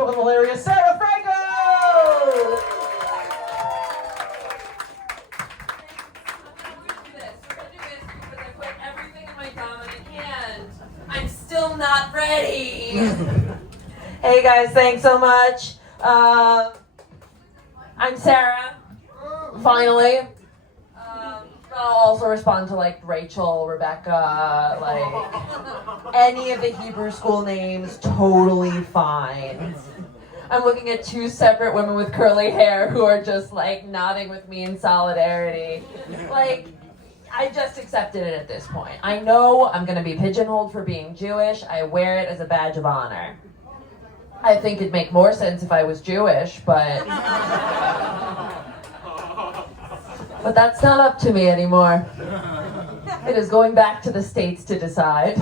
wonderful and hilarious Sarah Franco! I'm still not ready. Hey guys, thanks so much. I'm Sarah. Finally. I'll also respond to like Rachel, Rebecca, like any of the Hebrew school names, totally fine. I'm looking at two separate women with curly hair who are just like nodding with me in solidarity. Like, I just accepted it at this point. I know I'm gonna be pigeonholed for being Jewish. I wear it as a badge of honor. I think it'd make more sense if I was Jewish, but that's not up to me anymore. It is going back to the States to decide.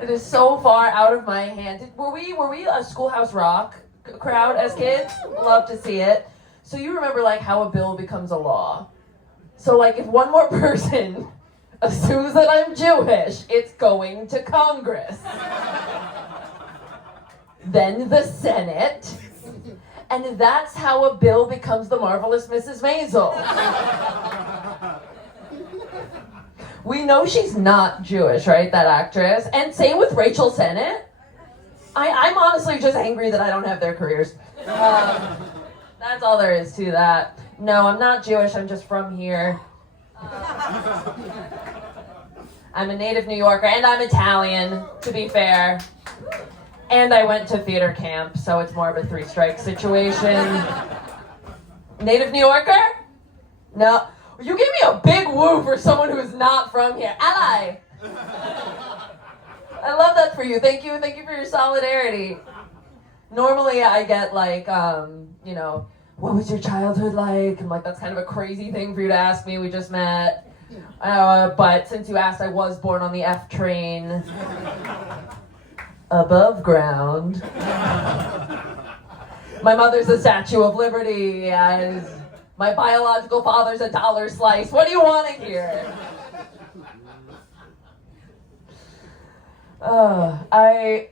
It is so far out of my hands. Were we a Schoolhouse Rock crowd as kids? Love to see it. So you remember like how a bill becomes a law. So like if one more person assumes that I'm Jewish, it's going to Congress. Then the Senate. And that's how a bill becomes the Marvelous Mrs. Maisel. We know she's not Jewish, right, that actress? And same with Rachel Sennett. I'm honestly just angry that I don't have their careers. That's all there is to that. No, I'm not Jewish, I'm just from here. I'm a native New Yorker, and I'm Italian, to be fair. And I went to theater camp, so it's more of a three-strike situation. Native New Yorker? No. You give me a big woo for someone who's not from here. Ally! I love that for you. Thank you for your solidarity. Normally I get like, what was your childhood like? I'm like, that's kind of a crazy thing for you to ask me. We just met. But since you asked, I was born on the F train. Above ground. My mother's a Statue of Liberty. My biological father's a dollar slice. What do you want to hear? I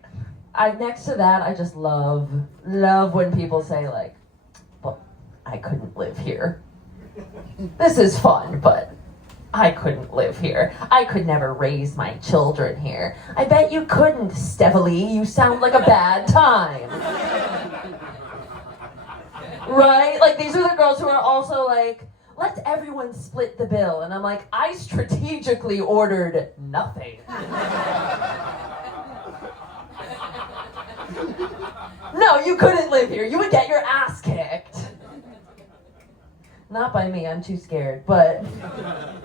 next to that, I just love when people say like, well, I couldn't live here. This is fun, but I couldn't live here. I could never raise my children here. I bet you couldn't, Stephanie. You sound like a bad time. Right? Like, these are the girls who are also like, let's everyone split the bill. And I'm like, I strategically ordered nothing. No, you couldn't live here. You would get your ass kicked. Not by me, I'm too scared, but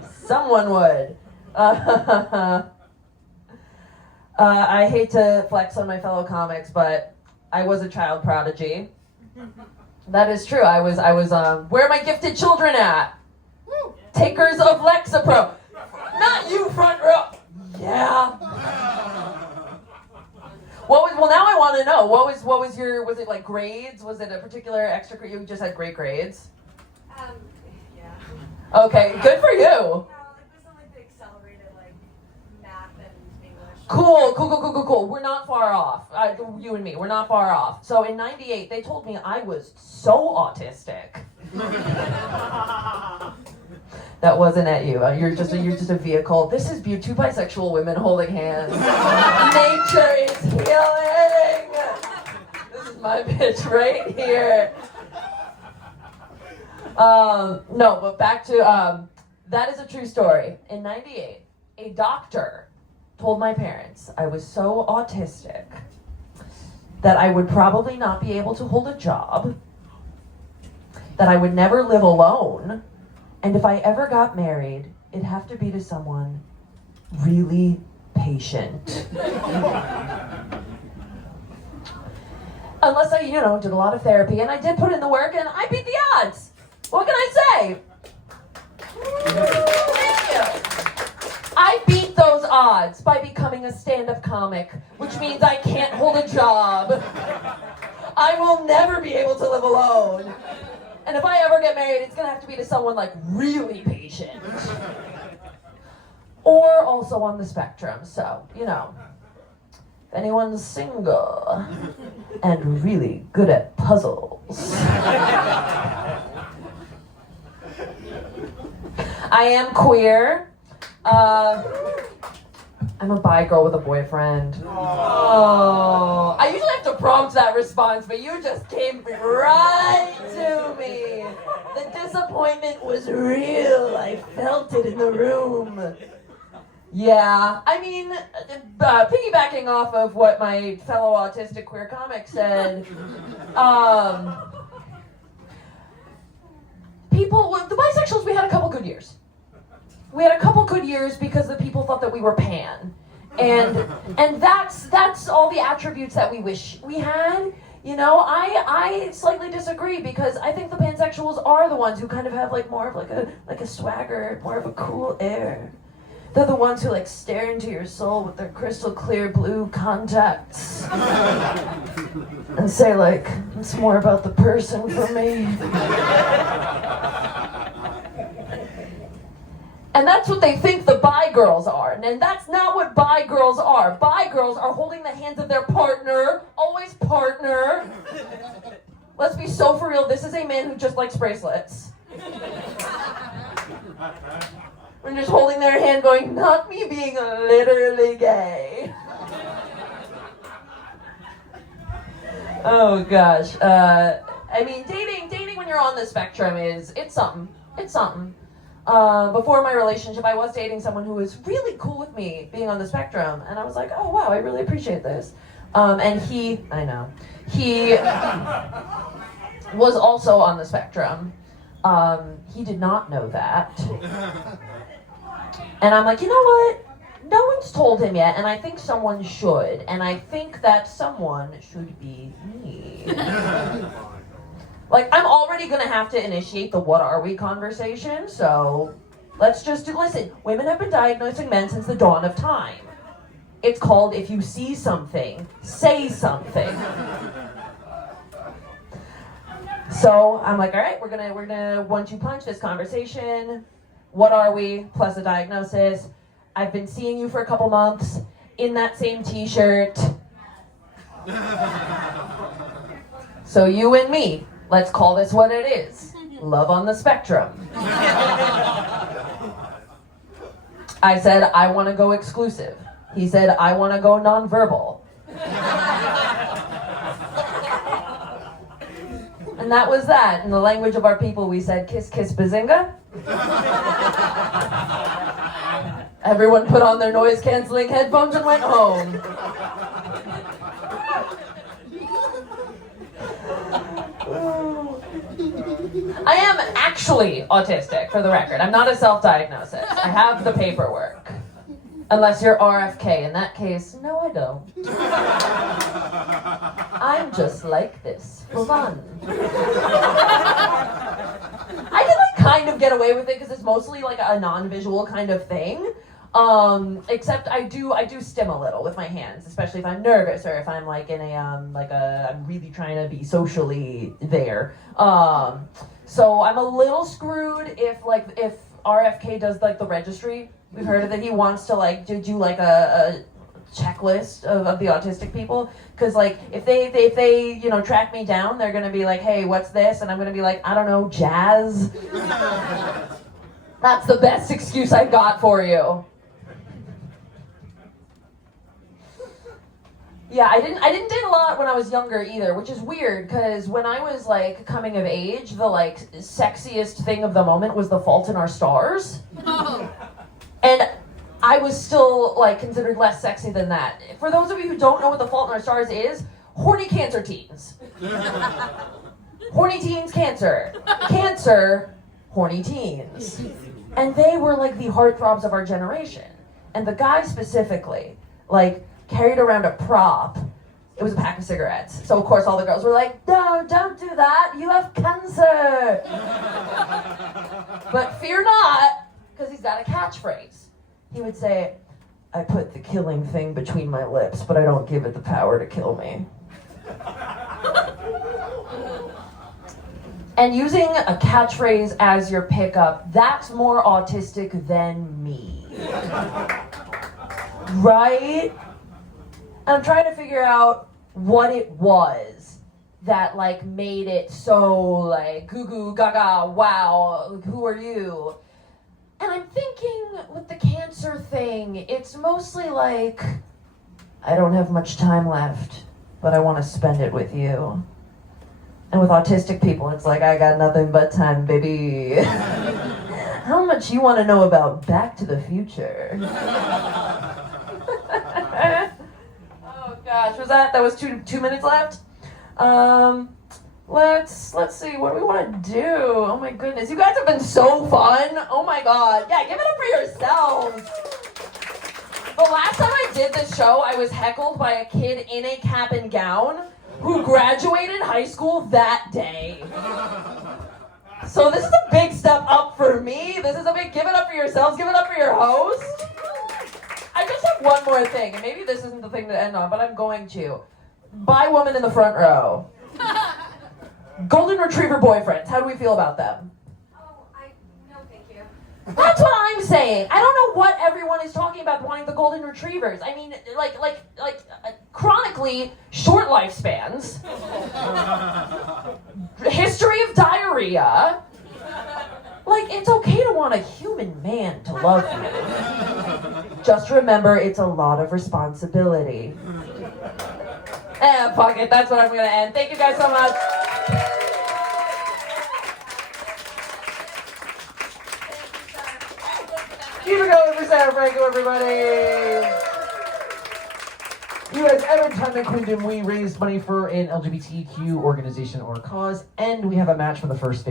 someone would. I hate to flex on my fellow comics, but I was a child prodigy. That is true. I was. Where are my gifted children at? Takers of Lexapro. Not you, front row. Yeah. Well, now I want to know. What was your? Was it like grades? Was it a particular extracurricular? You just had great grades. Yeah. Okay, good for you. No, it was only the accelerated, like, math and English. Cool. We're not far off. You and me, we're not far off. So in '98, they told me I was so autistic. That wasn't at you. You're just a vehicle. This is two bisexual women holding hands. Nature is healing. This is my bitch right here. No, but back to, that is a true story. In '98, a doctor told my parents I was so autistic that I would probably not be able to hold a job, that I would never live alone, and if I ever got married, it'd have to be to someone really patient. Unless I, did a lot of therapy, and I did put in the work, and I beat the odds. What can I say? Thank you. I beat those odds by becoming a stand-up comic, which means I can't hold a job. I will never be able to live alone. And if I ever get married, it's gonna have to be to someone like really patient. Or also on the spectrum, so, if anyone's single and really good at puzzles. I am queer. I'm a bi girl with a boyfriend. Oh, I usually have to prompt that response, but you just came right to me. The disappointment was real. I felt it in the room. Yeah, I mean, piggybacking off of what my fellow autistic queer comic said, the bisexuals, we had a couple good years. We had a couple good years because the people thought that we were pan. And that's all the attributes that we wish we had. You know, I slightly disagree because I think the pansexuals are the ones who kind of have like more of like a swagger, more of a cool air. They're the ones who like stare into your soul with their crystal clear blue contacts and say like, it's more about the person for me. And that's what they think the bi girls are. And that's not what bi girls are. Bi girls are holding the hands of their partner, always partner. Let's be so for real, this is a man who just likes bracelets. We're just holding their hand going, not me being literally gay. Oh gosh. I mean, dating when you're on the spectrum it's something. It's something. Before my relationship, I was dating someone who was really cool with me being on the spectrum. And I was like, oh wow, I really appreciate this. And he was also on the spectrum. He did not know that. And I'm like, you know what? No one's told him yet, and I think someone should. And I think that someone should be me. Like, I'm already gonna have to initiate the what are we conversation, so let's just listen. Women have been diagnosing men since the dawn of time. It's called, if you see something, say something. So I'm like, all right, we're gonna 1-2 punch this conversation. What are we? Plus a diagnosis. I've been seeing you for a couple months in that same t-shirt. So you and me, let's call this what it is. Love on the spectrum. I said, I want to go exclusive. He said, I want to go nonverbal. And that was that. In the language of our people, we said, kiss, kiss, bazinga. Everyone put on their noise-canceling headphones and went home. I am actually autistic, for the record. I'm not a self-diagnosis. I have the paperwork. Unless you're RFK. In that case, no, I don't. I'm just like this, for fun. I can kind of get away with it because it's mostly like a non-visual kind of thing. Except I do stim a little with my hands, especially if I'm nervous or if I'm like in a I'm really trying to be socially there. So I'm a little screwed if RFK does like the registry. We've heard that he wants to like do a checklist of the autistic people, because like if they track me down, they're gonna be like, hey, what's this? And I'm gonna be like, I don't know, jazz. That's the best excuse I've got for you. Yeah, I didn't date a lot when I was younger either, which is weird because when I was like coming of age, the like sexiest thing of the moment was The Fault in Our Stars. And I was still like considered less sexy than that. For those of you who don't know what The Fault in Our Stars is, horny cancer teens. Horny teens cancer. Cancer, horny teens. And they were like the heartthrobs of our generation. And the guy specifically, like, carried around a prop. It was a pack of cigarettes. So of course all the girls were like, no, don't do that, you have cancer. But fear not, because he's got a catchphrase. He would say, I put the killing thing between my lips, but I don't give it the power to kill me. And using a catchphrase as your pickup, that's more autistic than me. Right? And I'm trying to figure out what it was that like made it so like goo goo gaga wow, who are you? And I'm thinking with the cancer thing, it's mostly like I don't have much time left, but I want to spend it with you. And with autistic people, it's like I got nothing but time, baby. How much you want to know about Back to the Future? Oh gosh, that was two minutes left? Let's see, what do we want to do? Oh my goodness, you guys have been so fun. Oh my god. Yeah, give it up for yourselves. The last time I did this show, I was heckled by a kid in a cap and gown who graduated high school that day. So this is a big step up for me. This is a big, give it up for yourselves, give it up for your host. I just have one more thing, and maybe this isn't the thing to end on, but I'm going to. Bi woman in the front row. Golden Retriever boyfriends, how do we feel about them? No, thank you. That's what I'm saying. I don't know what everyone is talking about wanting the Golden Retrievers. I mean, chronically short lifespans, history of diarrhea. Like, it's okay to want a human man to love you. Just remember, it's a lot of responsibility. Fuck it, that's what I'm gonna end. Thank you guys so much. Keep it going for Sarah Franco, everybody. You guys, every time at Queendom, we raise money for an LGBTQ organization or cause, and we have a match for the first